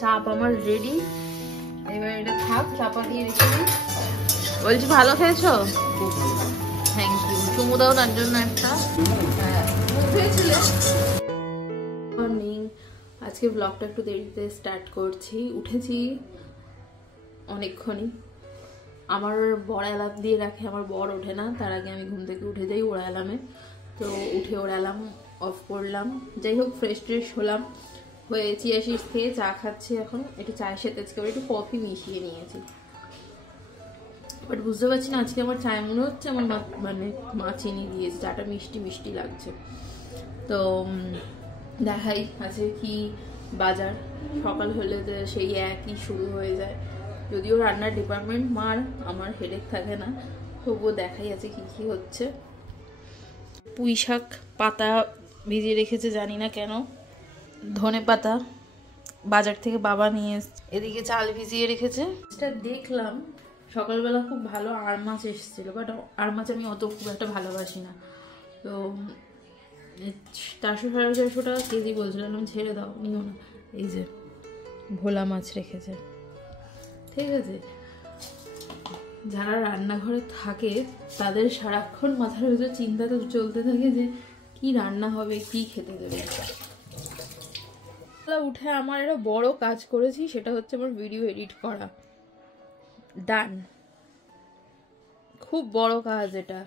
চাপ আমার রেডি, এবার এটা থাক, চাপা দিয়ে রেখে দিই। বলছি ভালো খেয়েছো? Thank you. চুমু দাও তার জন্য একটা। মর্নিং, আজকে ব্লগটা একটু দেরিতে স্টার্ট করছি। উঠেছি অনেকক্ষণই। আমার বড় অ্যালার্ম দিয়ে রাখে, আমার বর ওঠে না, তার আগে আমি ঘুম থেকে উঠে যাই ওর অ্যালার্মে। তো উঠে ওর অ্যালার্ম অফ করলাম। যাই হোক, ফ্রেশ ট্রেশ হলাম, হয়ে চিয়া সিডস খেয়ে চা খাচ্ছি। এখন একটু চায়ের সাথে আজকে একটু কফি মিশিয়ে নিয়েছি, বাট বুঝতে পারছি না আজকে আমার চায় মনে হচ্ছে আমার মা চিনি দিয়েছে, চাটা মিষ্টি মিষ্টি লাগছে। তো দেখাই আছে কি বাজার, সকাল হলে সেই একই শুরু হয়ে যায়। যদিও রান্নার ডিপার্টমেন্ট মার, আমার হেডেক থাকে না, তবুও দেখাই আছে কি কি হচ্ছে। পুঁই শাক পাতা ভিজিয়ে রেখেছে, জানি না কেন। ধনে পাতা বাজার থেকে বাবা নিয়ে এসেছে। এদিকে চাল ভিজিয়ে রেখেছে। এটা দেখলাম সকালবেলা খুব ভালো আর মাছ এসেছিল, বাট আর মাছ আমি অত খুব একটা ভালোবাসি না। তো 400-450 টাকা কেজি বলছিলাম, ছেড়ে দাও, নিও না। এই যে ভোলা মাছ রেখেছে, ঠিক আছে। যারা রান্নাঘরে থাকে তাদের সারাক্ষণ মাথার ভিতরে চিন্তা তো চলতে থাকে যে কি রান্না হবে, কি খেতে দেবে। উঠে আমার একটা বড় কাজ করেছি, সেটা হচ্ছে আমার ভিডিও এডিট করা। ডান, খুব বড় কাজ এটা।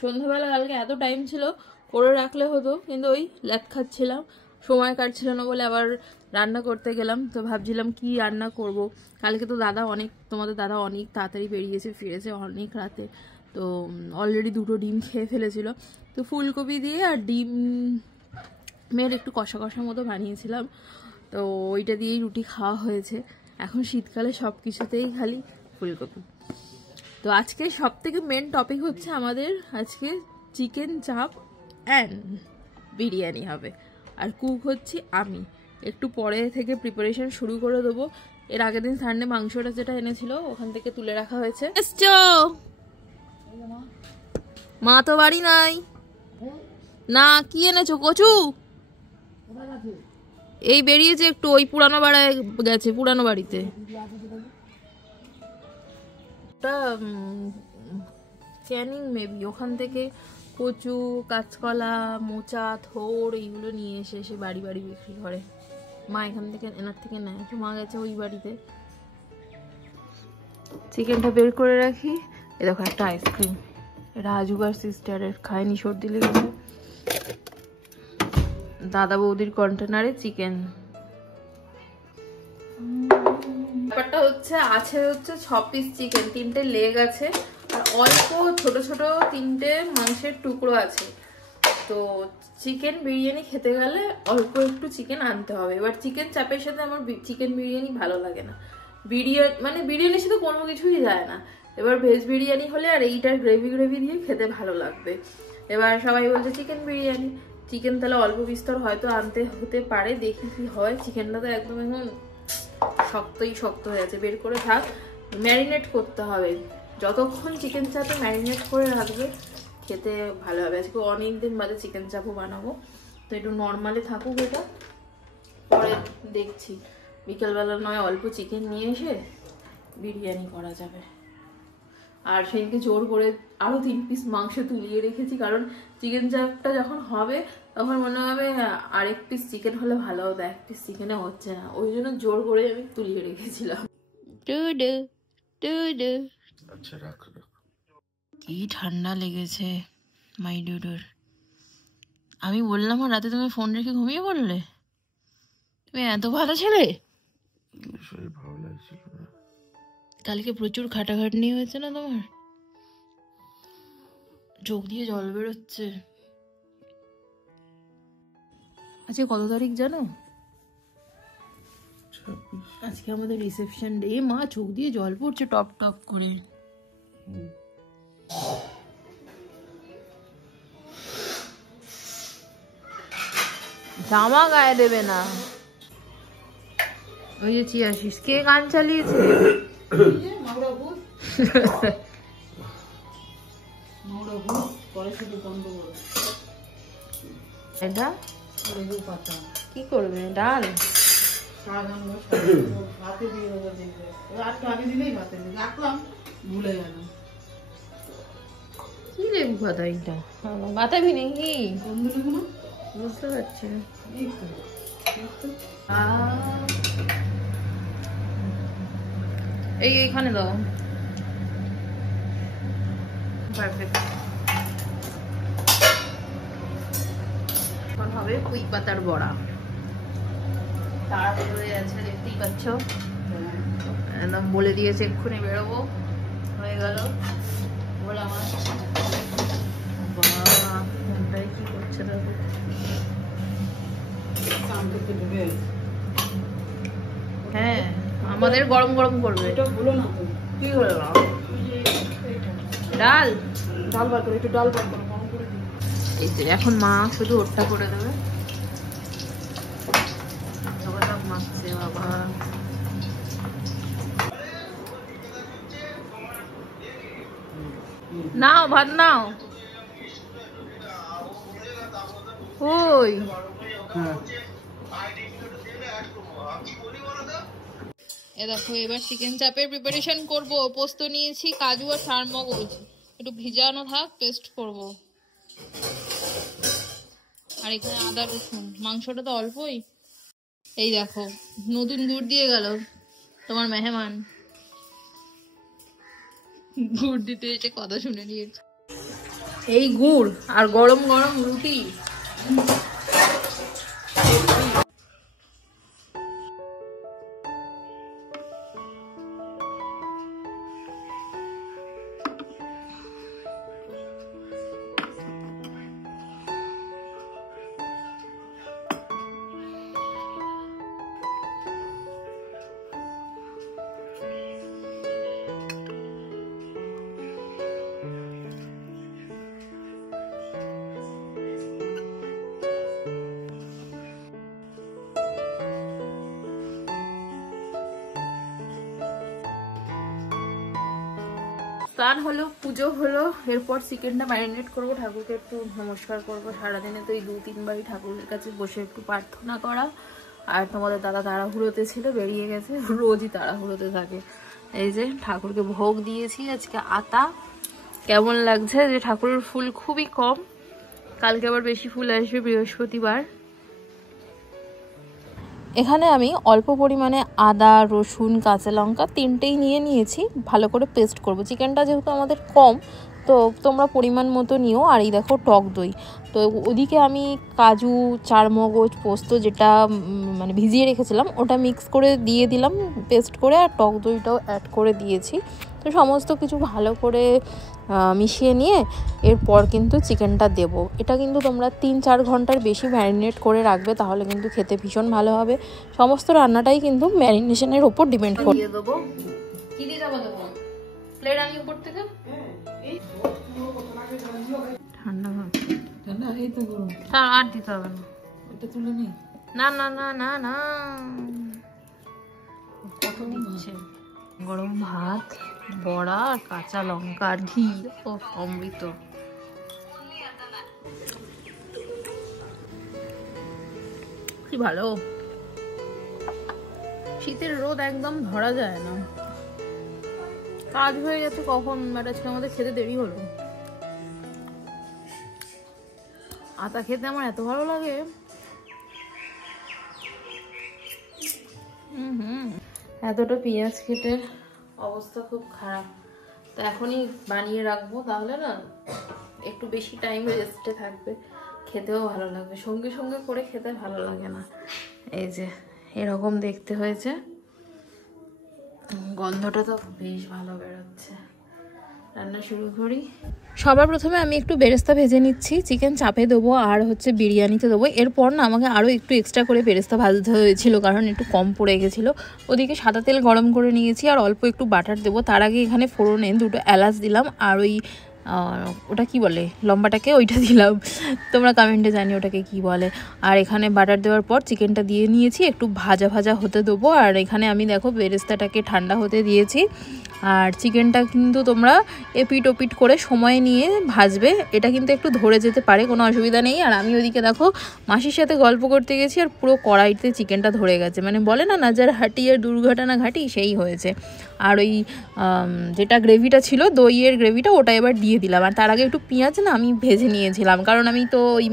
সন্ধ্যাবেলা কালকে এত টাইম ছিল, করে রাখলে হতো, কিন্তু ওই ল্যাদ খাচ্ছিলাম, সময় কাটছিল না বলে আবার রান্না করতে গেলাম। তো ভাবছিলাম কি রান্না করব। কালকে তো তোমাদের দাদা অনেক তাড়াতাড়ি ফিরেছে অনেক রাতে। তো অলরেডি 2টো ডিম খেয়ে ফেলেছিল। তো ফুলকপি দিয়ে আর ডিমের একটু কষা কষা মতো বানিয়েছিলাম, তো ওইটা দিয়েই রুটি খাওয়া হয়েছে। এখন শীতকালে সব কিছুতেই খালি ফুলকপি। তো আজকে সব থেকে মেন টপিক হচ্ছে আমাদের আজকে চিকেন চাপ অ্যান্ড বিরিয়ানি হবে, আর কুক হচ্ছে আমি। একটু পরে থেকে প্রিপারেশন শুরু করে দেবো। এর আগের দিন সানডে মাংসটা যেটা এনেছিল ওখান থেকে তুলে রাখা হয়েছে। এসছো? মা তো বাড়ি নাই না। কি এনেছো? কচু? এই বেরিয়েছে একটু, ওই পুরানো বাড়ায় গেছে, পুরানো বাড়িতে। ক্যানিং মেবি, ওখান থেকে কচু, কাঁচকলা, মোচা, থোড় এইগুলো নিয়ে এসে বাড়ি বাড়ি বিক্রি করে। মা এখান থেকে এনার থেকে নেয়, তো মা গেছে ওই বাড়িতে। চিকেনটা বের করে রাখি। এ দেখো একটা আইসক্রিম, এটা আজুবার সিস্টারের, খায়নি, সর্দি লেগেছে। দাদা বৌদির কন্টেনারে চিকেন। ব্যাপারটা হচ্ছে 6 পিস চিকেন, 3টে লেগ আছে, আর অল্প ছোট ছোট 3টে মাংসের টুকরো আছে। তো চিকেন বিরিয়ানি খেতে গেলে অল্প একটু চিকেন আনতে হবে। এবার চিকেন চাপের সাথে আমার চিকেন বিরিয়ানি ভালো লাগে না। বিরিয়ানির সাথে কোনো কিছুই যায় না। এবার ভেজ বিরিয়ানি হলে আর এইটার গ্রেভি দিয়ে খেতে ভালো লাগবে। এবার সবাই বলছে চিকেন বিরিয়ানি, চিকেন তাহলে অল্প বিস্তর হয়তো আনতে হতে পারে, দেখি কি হয়। চিকেনটা তো একদম এখন শক্ত হয়ে আছে, বের করে থাক। ম্যারিনেট করতে হবে, যতক্ষণ চিকেন চাপে ম্যারিনেট করে রাখবে খেতে ভালো হবে। আজকে অনেকদিন বাদে চিকেন চাপও বানাবো, তো একটু নর্মালি থাকুক এটা, পরে দেখছি। বিকেলবেলা নয় অল্প চিকেন নিয়ে এসে বিরিয়ানি করা যাবে। আর সেদিনকে জোর করে আরো 3 পিস মাংস তুলিয়ে রেখেছি, কারণ চিকেন চাপটা যখন হবে তখন মনে হবে আরেক পিস চিকেন হলে ভালো হতো, 1 পিস চিকেনে হচ্ছে না, ওই জন্য জোর করে আমি তুলিয়ে রেখেছিলাম। কি ঠান্ডা লেগেছে মাই ডুডুর। আমি বললাম রাতে তুমি ফোন রেখে ঘুমিয়ে পড়লে, তুমি এত ভালো ছেলে। কালকে প্রচুর খাটাখাটনি হয়েছে না তোমার? চোখ দিয়ে জল বেরোচ্ছে। আজকে কত তারিখ জানো? আজকে আমাদের রিসেপশন ডে। মা চোখ দিয়ে জল পড়ছে টপ টপ করে। জামা গায়ে দেবে না। ওই যে চিয়া সিডস কে গান চালিয়েছে? এটা কি করবে? ডাল ভাতে দিয়ে দেবো দেখবে, আর একটু আগে দিলেই ভাতে দিয়ে রাখলাম, ভুলে গেলাম। কি লেবু পাতা এইটা? বাতাবি নাকি? কোন দিলে না বুঝতে পারছি না। এই তো এইখানে দাও। পারফেক্ট। এখন হবে পুঁই পাতার বড়া। তাড়াতাড়ি হয়ে যাচ্ছে, দেখতেই পাচ্ছ, একদম বলে দিয়েছে এক্ষুনি বেরোবো। হয়ে গেল বলে আমার মনটাই কি করছে দেখো। হ্যাঁ, আমাদের গরম গরম করবে। এটা ভুলো না তো। কি হলো? ডাল ডাল বার করে, একটু ডাল বার করে গরম করে দিই। এই যে এখন মা শুধু ওরটা করে দেবে। মাখছে বাবা। নাও ভাত নাও। ওই এ দেখো, এবার চিকেন চাপের প্রিপারেশন করব। পোস্ত নিয়েছি, কাজু আর সার মগজ একটু ভিজানো থাক, পেস্ট করব। আর এখানে আদা রসুন, মাংসটা তো অল্পই। এই দেখো নতুন গুড় দিয়ে গেল তোমার মেহমান। গুড় দিতে এসে কথা শুনে নিয়েছে। এই গুড় আর গরম গরম রুটি। স্নান হলো, পুজো হলো, এরপর চিকেনটা ম্যারিনেট করবো, ঠাকুরকে একটু নমস্কার করবো। সারাদিনে তো এই 2-3 বারই ঠাকুরের কাছে বসে একটু প্রার্থনা করা। আর তোমাদের দাদা তাড়াহুড়োতে ছিল, বেরিয়ে গেছে, রোজই তাড়াহুড়োতে থাকে। এই যে ঠাকুরকে ভোগ দিয়েছি আজকে আতা। কেমন লাগছে যে ঠাকুরের ফুল খুবই কম, কালকে আবার বেশি ফুল আসবে বৃহস্পতিবার। এখানে আমি অল্প পরিমাণে আদা, রসুন, কাঁচা লঙ্কা তিনটেই নিয়ে নিয়েছি, ভালো করে পেস্ট করব। চিকেনটা যেহেতু আমাদের কম, তো তোমরা পরিমাণ মতো নিও। আর এই দেখো টক দই। তো ওদিকে আমি কাজু, চারমগজ, পোস্ত যেটা মানে ভিজিয়ে রেখেছিলাম ওটা মিক্স করে দিয়ে দিলাম পেস্ট করে, আর টক দইটাও অ্যাড করে দিয়েছি। তো সমস্ত কিছু ভালো করে মিশিয়ে নিয়ে এরপর কিন্তু চিকেনটা দেব। এটা কিন্তু তোমরা 3-4 ঘন্টার বেশি ম্যারিনেট করে রাখবে, তাহলে কিন্তু খেতে ভীষণ ভালো হবে। সমস্ত রান্নাটাই কিন্তু ম্যারিনেশনের ওপর ডিপেন্ড করে। দিয়ে দেবো কি দিয়ে যাবো, দেবো প্লেট আনি উপর থেকে। ঠান্ডা ঠান্ডা, এই তো গরম। আর দিতে হবে না, এটা তুলে নি। না না না না না, কত দিচ্ছে। গরম ভাত, বড়া, কাঁচা লঙ্কা, ঘি, ও অমৃত। কি ভালো, শীতের রোদ একদম ধরা যায় না। কাজ হয়ে গেছে কখন, আজকে আমাদের খেতে দেরি হলো। আতা খেতে আমার এত ভালো লাগে। এতটা পেঁয়াজ কেটে অবস্থা খুব খারাপ। তো এখনই বানিয়ে রাখবো, তাহলে না একটু বেশি টাইম রেস্টে থাকবে, খেতেও ভালো লাগবে। সঙ্গে সঙ্গে করে খেতে ভালো লাগে না। এই যে এরকম দেখতে হয়েছে, গন্ধটা তো বেশ ভালো বেরোচ্ছে। রান্না শুরু করি। সবার প্রথমে আমি একটু বেরেস্তা ভেজে নিচ্ছি, চিকেন চাপে দেবো আর হচ্ছে বিরিয়ানিতে দেবো। এরপর না আমাকে আরও একটু এক্সট্রা করে বেরেস্তা ভাজতে হয়েছিল, কারণ একটু কম পড়ে গেছিলো। ওদিকে সাদা তেল গরম করে নিয়েছি আর অল্প একটু বাটার দেবো। তার আগে এখানে ফোড়নে 2টো এলাচ দিলাম, আর ওই ওটা কি বলে লম্বাটাকে, ওইটা দিলাম, তোমরা কমেন্টে জানি ওটাকে কি বলে। আর এখানে বাটার দেওয়ার পর চিকেনটা দিয়ে নিয়েছি, একটু ভাজা ভাজা হতে দেবো। আর এখানে আমি দেখো বেরেস্তাটাকে ঠান্ডা হতে দিয়েছি। আর চিকেনটা কিন্তু তোমরা এপিট ওপিট করে সময় নিয়ে ভাজবে, এটা কিন্তু একটু ধরে যেতে পারে, কোনো অসুবিধা নেই। আর আমি ওদিকে দেখো মাসির সাথে গল্প করতে গেছি আর পুরো কড়াইতে চিকেনটা ধরে গেছে, মানে বলে না নাজার হাঁটি আর দুর্ঘটনা ঘাটি, সেই হয়েছে। আর ওই যেটা গ্রেভিটা ছিল দইয়ের গ্রেভিটা, ওটা এবার দিয়ে দিলাম। আর তার আগে একটু পেঁয়াজ না আমি ভেজে নিয়েছিলাম, কারণ আমি তো ওই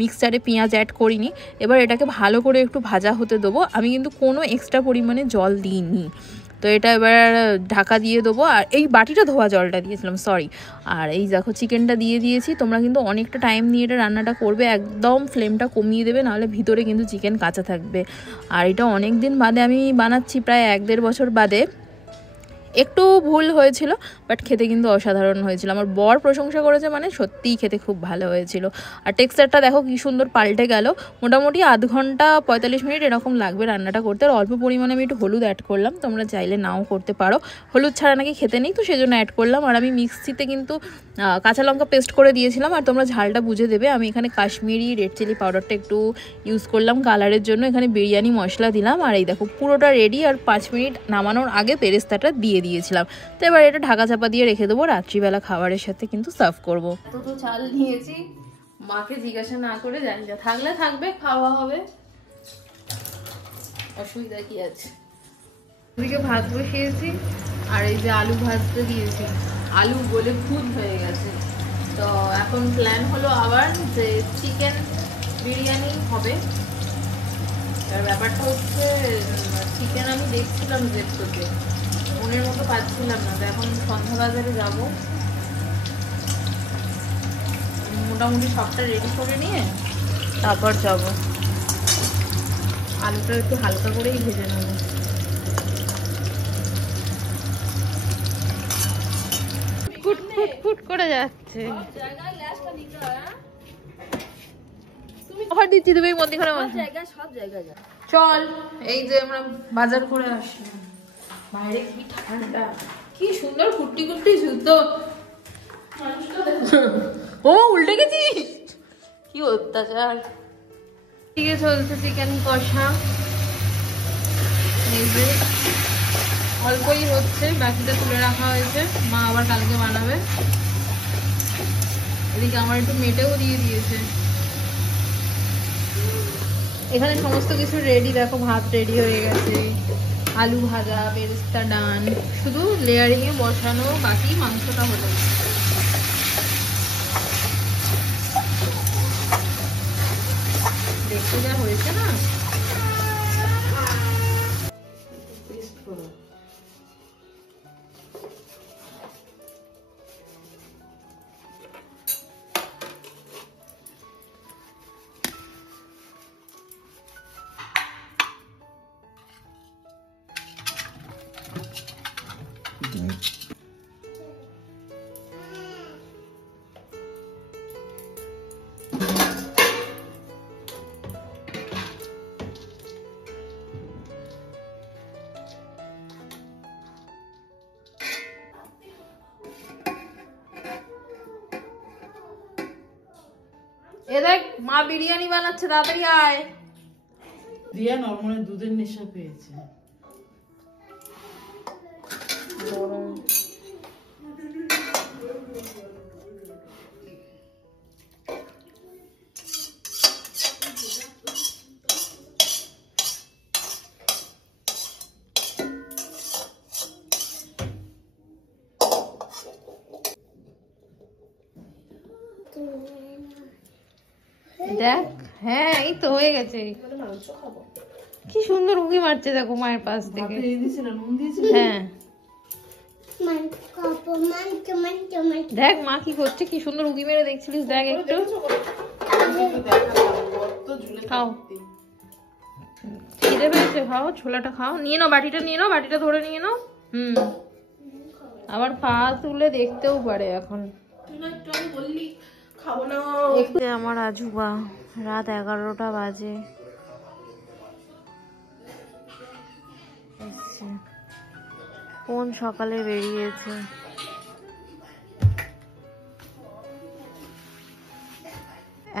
মিক্সচারে পেঁয়াজ অ্যাড করিনি। এবার এটাকে ভালো করে একটু ভাজা হতে দেবো। আমি কিন্তু কোনো এক্সট্রা পরিমাণে জল দিইনি। তো এটা এবার ঢাকা দিয়ে দেবো। আর এই বাটিটা ধোয়া জলটা দিয়েছিলাম, সরি। আর এই দেখো চিকেনটা দিয়ে দিয়েছি। তোমরা কিন্তু অনেকটা টাইম নিয়ে এটা রান্নাটা করবে, একদম ফ্লেমটা কমিয়ে দেবে, নাহলে ভিতরে কিন্তু চিকেন কাঁচা থাকবে। আর এটা অনেক দিন বাদে আমি বানাচ্ছি, প্রায় 1-1.5 বছর বাদে। একটু ভুল হয়েছিল, বাট খেতে কিন্তু অসাধারণ হয়েছিল। আমার বর প্রশংসা করেছে, মানে সত্যিই খেতে খুব ভালো হয়েছিল। আর টেক্সচারটা দেখো কি সুন্দর পাল্টে গেল। মোটামুটি 1/2 ঘন্টা 45 মিনিট এরকম লাগবে রান্নাটা করতে। আর অল্প পরিমাণে আমি একটু হলুদ অ্যাড করলাম, তোমরা চাইলে নাও করতে পারো, হলুদ ছাড়া নাকি খেতে নেই, তো সেজন্য অ্যাড করলাম। আর আমি মিক্সিতে কিন্তু কাঁচা লঙ্কা পেস্ট করে দিয়েছিলাম। আর তোমরা ঝালটা বুঝে দেবে। আমি এখানে কাশ্মীরি রেড চিলি পাউডারটা একটু ইউজ করলাম কালারের জন্য। এখানে বিরিয়ানি মশলা দিলাম। আর এই দেখো পুরোটা রেডি। আর 5 মিনিট নামানোর আগে বেরেস্তাটা দিয়ে দিয়েছিলাম। তো এবার এটা ঢাকা চাপা দিয়ে রেখে দেবো, রাত্রিবেলা খাবারের সাথে কিন্তু সার্ভ করবো। এত তো চাল নিয়েছি, মাকে জিজ্ঞাসা না করে জানি, যা থাকলে থাকবে, খাওয়া হবে, অসুবিধা কি আছে। এদিকে ভাত বসিয়েছি, আর এই যে আলু ভাজতে দিয়েছি, আলু গলে খুদ হয়ে গেছে। তো এখন প্ল্যান হলো আবার যে চিকেন বিরিয়ানি হবে। আর ব্যাপারটা হচ্ছে চিকেন আমি দেখছিলাম জেপ্টোতে, মনের মতো পাচ্ছিলাম না। তো এখন সন্ধ্যা বাজারে যাব, মোটামুটি সবটা রেডি করে নিয়ে তারপর যাব। আলুটা একটু হালকা করেই ভেজে নেব। ফুট ফুট ফুট করে যাচ্ছে। অফার দিচ্ছি তুমি মন্দির চল। এই যে আমরা বাজার করে আসলাম, বাইরে কি ঠান্ডা, কি সুন্দর কুট্টি কুট্টি জুতো। ও উল্টে গেছিস, কি অত্যাচার। ঠিক আছে, চলছে চিকেন কষা। এই যে অল্পই হচ্ছে, বাকিটা তুলে রাখা হয়েছে, মা আবার কালকে বানাবে। এদিকে আমার একটু মেটেও দিয়ে দিয়েছে। এখানে সমস্ত কিছু রেডি, দেখো ভাত রেডি হয়ে গেছে, আলু ভাজা, বেরেস্তা ডান, শুধু লেয়ারিং এ বসানো বাকি, মাংসটা হলো। দেখতে যা হয়েছে না, এ দেখ মা বিরিয়ানি বানাচ্ছে, তাড়াতাড়ি আয়। রিয়া নরমালি দুধের নেশা পেয়েছে। দেখ, হ্যাঁ এই তো হয়ে গেছে। কি সুন্দর উঁকি মারছে দেখো মায়ের পাশ থেকে। হ্যাঁ দেখ মা কি করছে, কি সুন্দর উঁকি মেরে দেখছিলিস, দেখ একটু খাও। খিদে পেয়েছে, খাও, ছোলাটা খাও, নিয়ে নাও, বাটিটা নিয়ে নাও, বাটিটা ধরে নিয়ে নাও। আবার পা তুলে দেখতেও পারে এখন। আমার আজুবা, রাত 11টা বাজে। কোন সকালে বেরিয়েছে।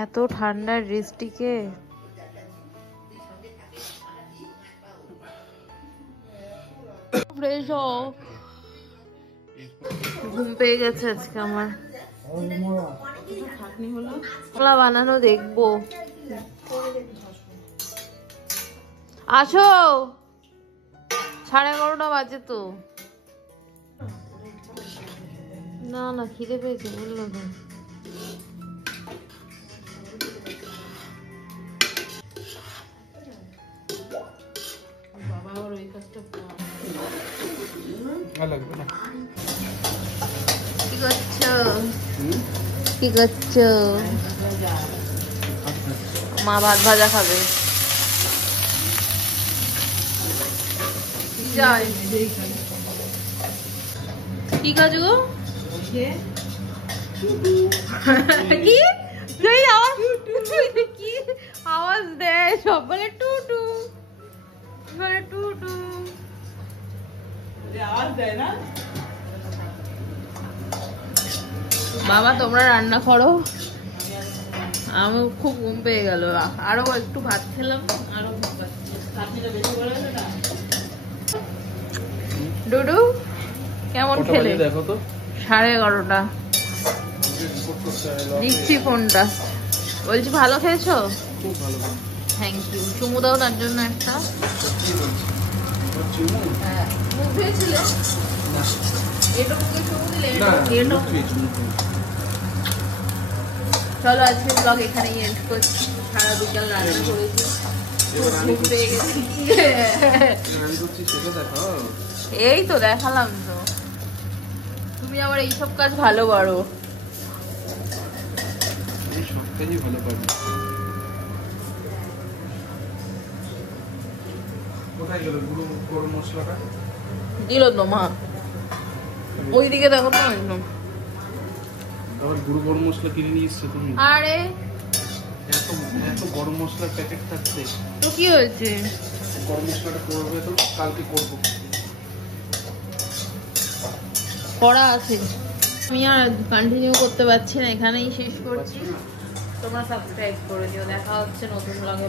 এত ঠান্ডার ডিস্ট্রিক্টে ফ্রেশ হও। ঘুম পেয়ে গেছে আজকে আমার। কলা বানানো দেখবো। আসো, 11:30 বাজে তো। না না খিদে পেয়েছে বললো তো। বাবা ওর ওই কাজটা কি করছো? কি করছো? মা ভাত ভাজা খাবে। যাই কি কাজ গো? কি তুই আওয়াজ কি আওয়াজ দেয়? সব বলে টুটু, বলে টুটু আওয়াজ দেয় না। বাবা তোমরা রান্না করো, আমার খুব ঘুম পেয়ে গেল। আরো একটু ভাত খেলাম, আরো ডুডু কেমন খেলে? দেখো তো 11:30। দিচ্ছি ফোনটা, বলছি ভালো খেয়েছো? খুব ভালো। Thank you. চুমু দাও তার জন্য একটা। হ্যাঁ মুখ ধুয়েছিলে? এটুকুকে চুমু দিলে চলো আজকে ব্লগ এখানেই এন্ড করছি। সারা বিকাল রান্না করেছি, ঘুম পেয়ে গেছি। এই তো দেখালাম তো, তুমি আবার এইসব কাজ ভালো পারো। ভালো পারি। কোথায় গেল গরম মশলাটা? দিল তো মা, ওইদিকে দেখো তো একদম। আবার গুঁড়ো গরম মশলা কিনে নিয়ে এসছো তুমি? আরে এত গরম মশলার প্যাকেট থাকছে তো কি হয়েছে? গরম মশলাটা করবে তো, কালকে করবো। করা আছে, আমি আর কন্টিনিউ করতে পারছি না, এখানেই শেষ করছি। তোমরা সাবস্ক্রাইব করে দিও। দেখা হচ্ছে নতুন ব্লগে।